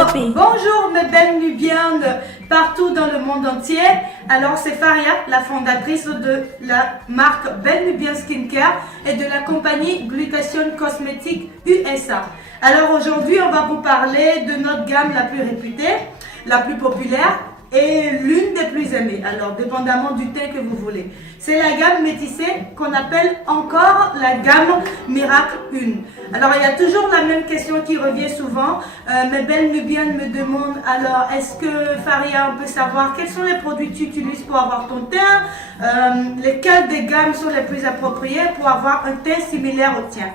Alors, pays. bonjour mes belles Nubiennes partout dans le monde entier. Alors, c'est Faria, la fondatrice de la marque Belle Nubian Skincare et de la compagnie Glutation Cosmétique USA. Alors, aujourd'hui, on va vous parler de notre gamme la plus réputée, la plus populaire et l'une des plus aimées. Alors, dépendamment du teint que vous voulez. C'est la gamme métissée qu'on appelle encore la gamme Miracle 1. Alors, il y a toujours la même question qui revient souvent. Mes belles Nubiennes me demandent, alors, est-ce que Faria, on peut savoir quels sont les produits que tu utilises pour avoir ton teint? Lesquelles des gammes sont les plus appropriées pour avoir un teint similaire au tien?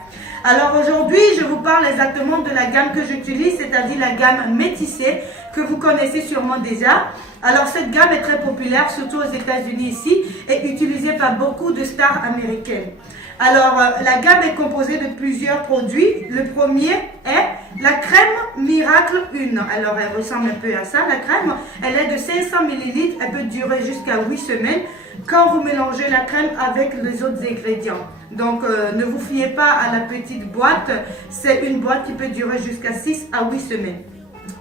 Alors aujourd'hui, je vous parle exactement de la gamme que j'utilise, c'est-à-dire la gamme métissée, que vous connaissez sûrement déjà. Alors cette gamme est très populaire, surtout aux États-Unis ici, et utilisée par beaucoup de stars américaines. Alors la gamme est composée de plusieurs produits. Le premier est la crème Miracle 1. Alors elle ressemble un peu à ça, la crème. Elle est de 500 ml, elle peut durer jusqu'à 8 semaines quand vous mélangez la crème avec les autres ingrédients. Donc ne vous fiez pas à la petite boîte, c'est une boîte qui peut durer jusqu'à 6 à 8 semaines.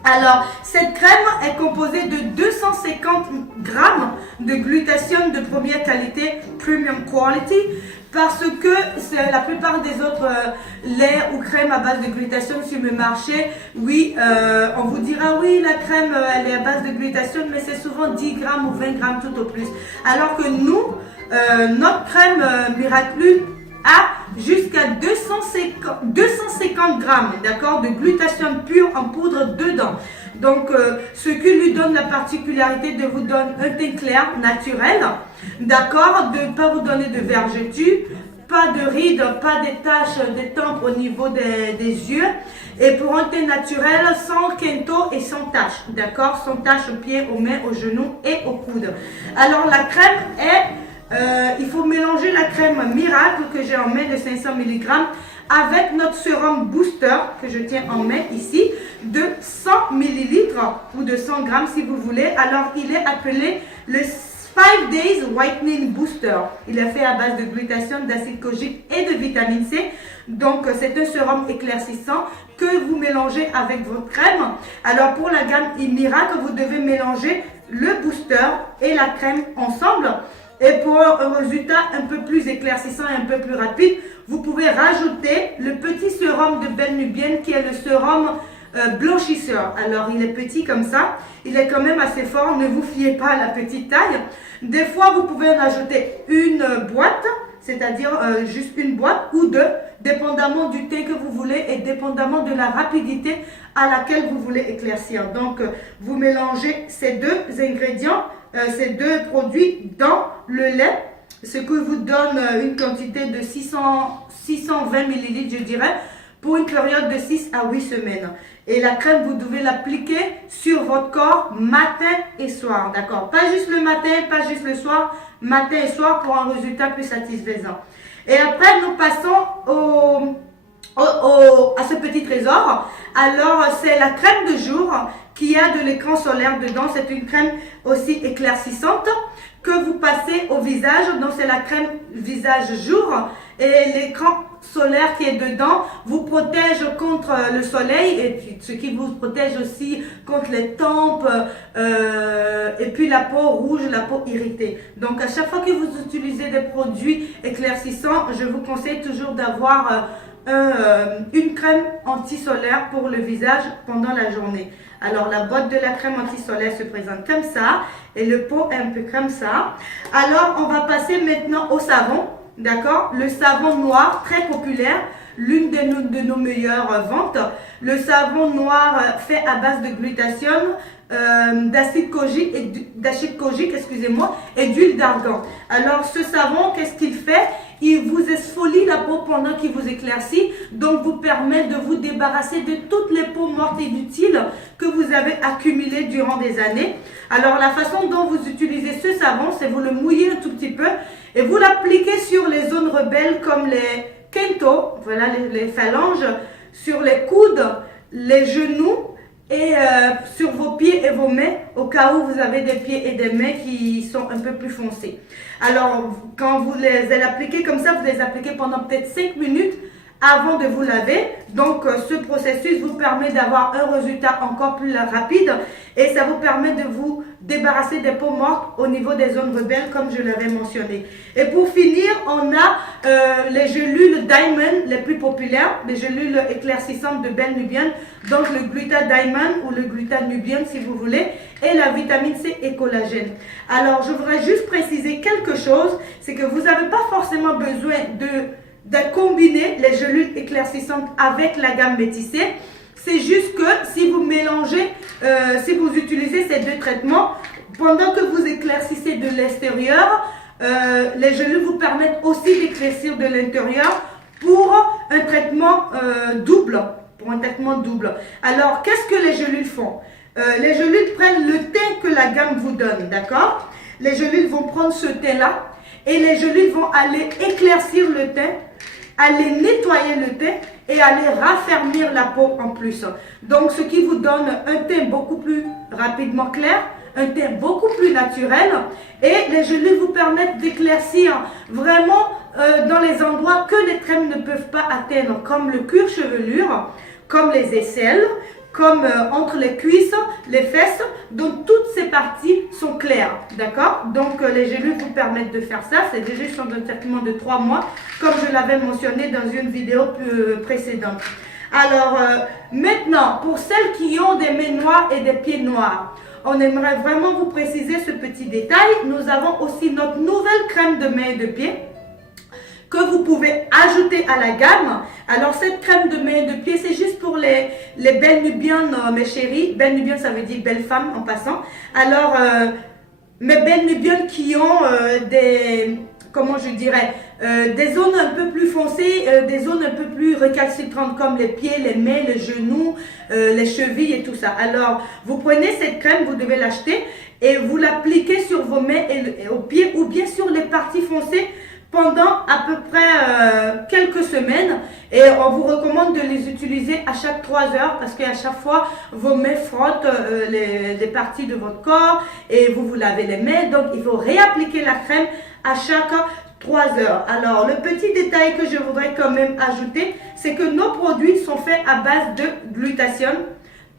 Alors, cette crème est composée de 250 grammes de glutathione de première qualité, premium quality, parce que la plupart des autres laits ou crèmes à base de glutathione sur le marché, oui, on vous dira oui, la crème elle est à base de glutathione, mais c'est souvent 10 grammes ou 20 grammes tout au plus. Alors que nous, notre crème Miracle a jusqu'à 250 grammes, d'accord, de glutathione pure en poudre dedans. Donc, ce qui lui donne la particularité de vous donner un teint clair, naturel, d'accord, de ne pas vous donner de vergetures, pas de rides, pas de taches de tempes au niveau des yeux, et pour un teint naturel, sans quinto et sans taches, d'accord, sans taches aux pieds, aux mains, aux genoux et aux coudes. Alors, la crème est... il faut mélanger la crème Miracle que j'ai en main de 500 mg avec notre sérum booster que je tiens en main ici de 100 ml ou de 100 grammes si vous voulez. Alors il est appelé le 5 Days Whitening Booster. Il est fait à base de glutathione, d'acide kojique et de vitamine C. Donc c'est un sérum éclaircissant que vous mélangez avec votre crème. Alors pour la gamme Miracle, vous devez mélanger le booster et la crème ensemble. Et pour un résultat un peu plus éclaircissant et un peu plus rapide, vous pouvez rajouter le petit sérum de Belle Nubienne qui est le sérum blanchisseur. Alors il est petit comme ça, il est quand même assez fort, ne vous fiez pas à la petite taille. Des fois vous pouvez en ajouter une boîte, c'est-à-dire juste une boîte ou deux, dépendamment du teint que vous voulez et dépendamment de la rapidité à laquelle vous voulez éclaircir. Donc vous mélangez ces deux ingrédients, ces deux produits dans le lait, ce qui vous donne une quantité de 620 ml, je dirais, pour une période de 6 à 8 semaines. Et la crème, vous devez l'appliquer sur votre corps matin et soir, d'accord? Pas juste le matin, pas juste le soir, matin et soir pour un résultat plus satisfaisant. Et après, nous passons à ce petit trésor. Alors, c'est la crème de jour qui a de l'écran solaire dedans. C'est une crème aussi éclaircissante que vous passez au visage. Donc, c'est la crème visage jour. Et l'écran solaire qui est dedans vous protège contre le soleil, et ce qui vous protège aussi contre les tempes et puis la peau rouge, la peau irritée. Donc, à chaque fois que vous utilisez des produits éclaircissants, je vous conseille toujours d'avoir une crème anti-solaire pour le visage pendant la journée. Alors la boîte de la crème anti-solaire se présente comme ça et le pot est un peu comme ça. Alors on va passer maintenant au savon, d'accord? Le savon noir, très populaire, l'une de nos meilleures ventes. Le savon noir fait à base de glutathione, d'acide kojique et d'huile d'argan. Alors ce savon, qu'est-ce qu'il fait? Il vous exfolie la peau pendant qu'il vous éclaircit, donc vous permet de vous débarrasser de toutes les peaux mortes et inutiles que vous avez accumulées durant des années. Alors la façon dont vous utilisez ce savon, c'est vous le mouillez un tout petit peu et vous l'appliquez sur les zones rebelles comme les quintos, voilà les phalanges, sur les coudes, les genoux et sur vos pieds et vos mains au cas où vous avez des pieds et des mains qui sont un peu plus foncés. Alors quand vous les appliquez comme ça, vous les appliquez pendant peut-être 5 minutes avant de vous laver. Donc ce processus vous permet d'avoir un résultat encore plus rapide et ça vous permet de vous débarrasser des peaux mortes au niveau des zones rebelles comme je l'avais mentionné. Et pour finir, on a les gélules Diamond les plus populaires, les gélules éclaircissantes de Belle Nubienne, donc le Gluta Diamond ou le Gluta Nubian si vous voulez, et la vitamine C et collagène. Alors je voudrais juste préciser quelque chose, c'est que vous n'avez pas forcément besoin de combiner les gélules éclaircissantes avec la gamme métissée. C'est juste que si vous mélangez, si vous utilisez ces deux traitements, pendant que vous éclaircissez de l'extérieur, les gélules vous permettent aussi d'éclaircir de l'intérieur pour un traitement double. Alors, qu'est-ce que les gélules font? Les gélules prennent le teint que la gamme vous donne, d'accord? Les gélules vont prendre ce teint-là et les gélules vont aller éclaircir le teint, aller nettoyer le teint et aller raffermir la peau en plus. Donc, ce qui vous donne un teint beaucoup plus rapidement clair, un teint beaucoup plus naturel et les gélules vous permettent d'éclaircir vraiment dans les endroits que les crèmes ne peuvent pas atteindre, comme le cuir chevelure, comme les aisselles, comme entre les cuisses, les fesses. Donc toutes ces parties sont claires, d'accord? Donc les gélules vous permettent de faire ça. C'est déjà sur un traitement de 3 mois, comme je l'avais mentionné dans une vidéo précédente. Alors maintenant, pour celles qui ont des mains noires et des pieds noirs, on aimerait vraiment vous préciser ce petit détail. Nous avons aussi notre nouvelle crème de mains et de pieds que vous pouvez ajouter à la gamme. Alors cette crème de mains et de pieds, c'est juste pour les belles nubiennes, mes chéris. Belle nubienne, ça veut dire belle femme en passant. Alors, mes belles nubiennes qui ont comment je dirais, des zones un peu plus foncées, des zones un peu plus récalcitrantes comme les pieds, les mains, les genoux, les chevilles et tout ça. Alors, vous prenez cette crème, vous devez l'acheter et vous l'appliquez sur vos mains et aux pieds ou bien sur les parties foncées pendant à peu près quelques semaines et on vous recommande de les utiliser à chaque 3 heures parce qu'à chaque fois vos mains frottent les parties de votre corps et vous lavez les mains, donc il faut réappliquer la crème à chaque 3 heures. Alors le petit détail que je voudrais quand même ajouter, c'est que nos produits sont faits à base de glutathione,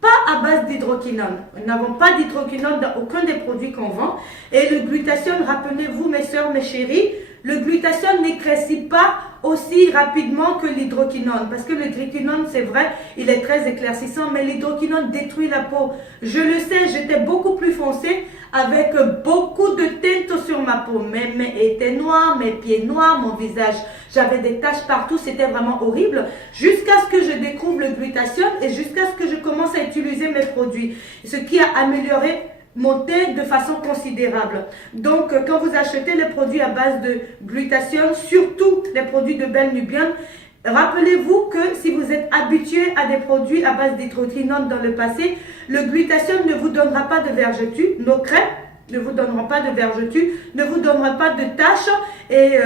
pas à base d'hydroquinone. Nous n'avons pas d'hydroquinone dans aucun des produits qu'on vend. Et le glutathione, rappelez-vous mes soeurs, mes chéris, le glutathione n'éclaircit pas aussi rapidement que l'hydroquinone. Parce que le glutathione, c'est vrai, il est très éclaircissant, mais l'hydroquinone détruit la peau. Je le sais, j'étais beaucoup plus foncée avec beaucoup de teintes sur ma peau. Mes mains étaient noires, mes pieds noirs, mon visage, j'avais des taches partout, c'était vraiment horrible. Jusqu'à ce que je découvre le glutathione et jusqu'à ce que je commence à utiliser mes produits. Ce qui a amélioré mon teint de façon considérable. Donc, quand vous achetez les produits à base de glutathione, surtout les produits de Belle Nubienne, rappelez-vous que si vous êtes habitué à des produits à base d'hydroquinone dans le passé, le glutathione ne vous donnera pas de vergetures. Nos crèmes ne vous donneront pas de vergetures, ne vous donneront pas de taches et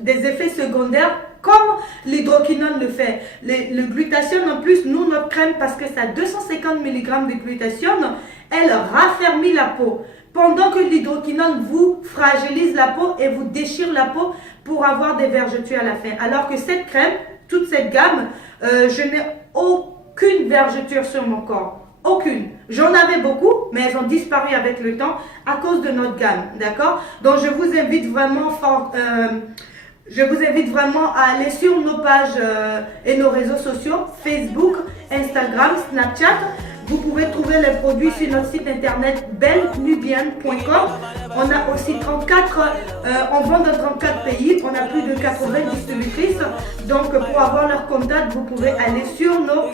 des effets secondaires comme l'hydroquinone le fait. Le glutathione, en plus, nous, notre crème, parce que ça a 250 mg de glutathione, elle raffermit la peau. Pendant que l'hydroquinone vous fragilise la peau et vous déchire la peau pour avoir des vergetures à la fin. Alors que cette crème, toute cette gamme, je n'ai aucune vergeture sur mon corps. Aucune. J'en avais beaucoup, mais elles ont disparu avec le temps à cause de notre gamme. D'accord? Donc, je vous invite vraiment à aller sur nos pages et nos réseaux sociaux, Facebook, Instagram, Snapchat. Vous pouvez trouver les produits sur notre site internet bellenubienne.com. On a aussi on vend dans 34 pays, on a plus de 80 distributrices. Donc pour avoir leur contact, vous pouvez aller sur notre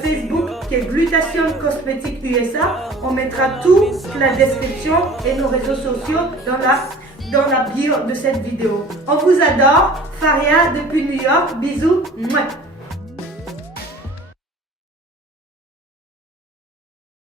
Facebook qui est Glutathione Cosmétique USA. On mettra toute la description et nos réseaux sociaux dans la bio de cette vidéo. On vous adore. Faria depuis New York. Bisous. Mouah.